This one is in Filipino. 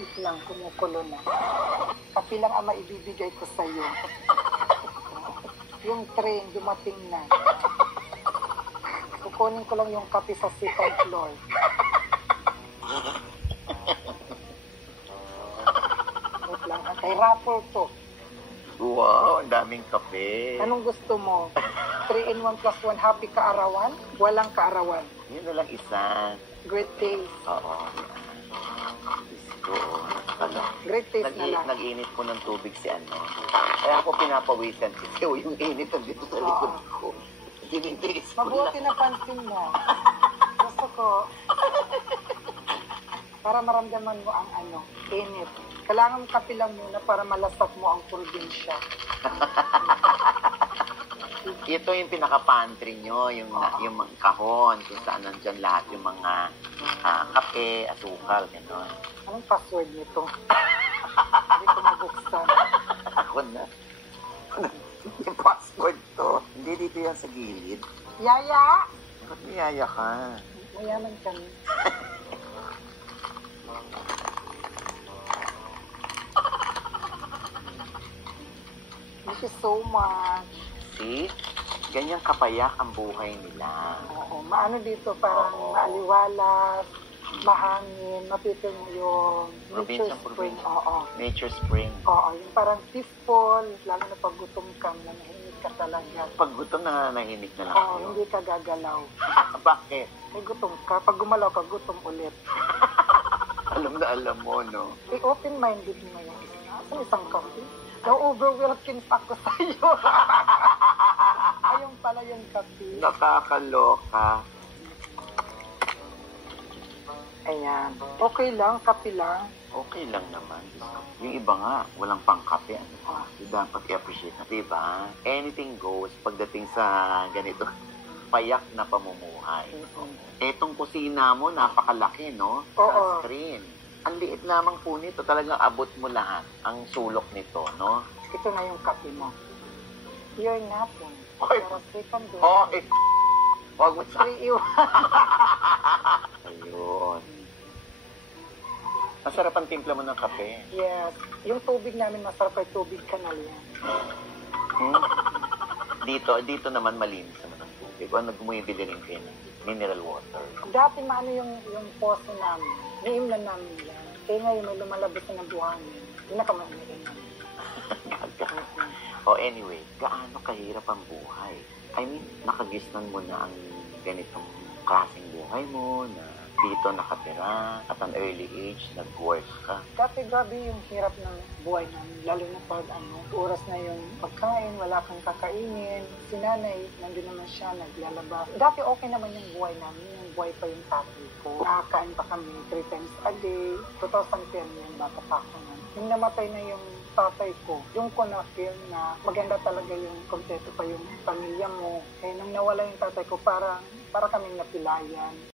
Wait lang, kumukulo na. Kape lang ang maibibigay ko sa'yo. Yung train, dumating na. Kukunin ko lang yung kape sa second floor. Wait lang, kay rapper to. Wow, ang daming kape. Anong gusto mo? 3 in 1 plus 1 happy kaarawan? Walang kaarawan. Yun na lang isa. Great taste. Oo. Gusto. Ano? Great taste na lang. Nag-init po ng tubig si ano. Kaya ako pinapawisan kasi yung init nandito sa likod ko. Tinitiis ko Mabuti lang. na pansin mo. Gusto ko, para maramdaman mo ang ano, init. Kailangan kape lang muna para malasap mo ang probinsya. Ito yung pinaka-pantry nyo, yung mga kahon, kung saan nandyan lahat yung mga kape, asukal, gano'n. Anong password nito? Hindi ko mabuksan. Ako na. Yung password to. Hindi dito yan sa gilid. Yaya! Ba't niyaya ka? Mayaman kami. Thank you so much. See? Ganyang kapayak ang buhay nila. Oo, maano dito, parang maaliwalas, mahangin, mapipil mo yung nature spring. Oo. Nature spring. Oo, yung parang peaceful, lalo na pag gutom ka, nanahimik ka talaga. Pag gutom, nananahimik na lang Oo, kayo. hindi ka gagalaw. Bakit? May gutom ka, pag gumalaw ka, gutom ulit. Alam na alam mo, no? Open-minded mo yan. Asan isang kape? Na-overwhelmed ako sa'yo. Ayun pala yung kape. Nakakaloka. Ayan. Okay lang, kape lang. Okay lang naman. Yung iba nga, walang pangkape. Ano? Dapat i-appreciate na. Diba? Anything goes pagdating sa ganito payak na pamumuhay. Etong kusina mo, napakalaki, no? Oo. Sa screen. Ang liit lamang po nito. Talagang abot mo lahat ang sulok nito, no? Ito na yung kape mo. You're napping. Oy. Pero second door. Oh, wag mo sa... 3 iwan. Ayun. Masarap ang timpla mo ng kape. Yes. Yung tubig namin, masarap ay tubig kanal yan. Dito naman malinis naman ang tubig. O nagmumibili rin kayo ng mineral water. Dati maano yung poso namin. Niimlan namin yan. Kaya ngayon may lumalabas na buhangin. Hindi na kami umiinom. O anyway, gaano kahirap ang buhay? I mean, nakagisnan mo na ang ganitong klaseng buhay mo na dito nakatira at an early age, nag-work ka. Dati grabe yung hirap ng buhay namin. Lalo na pag oras na yung pagkain, wala kang kakainin. Si nanay, nandun naman siya, naglalaba. Dati okay naman yung buhay namin. Yung buhay pa yung tatay ko. Nakakain pa kami 3 times a day. 2010 yung bata pa ako nun. Yung namatay na yung tatay ko, yung ko na-feel na maganda talaga yung kompleto pa yung pamilya mo. Eh, nung nawala yung tatay ko, para kaming napilayan.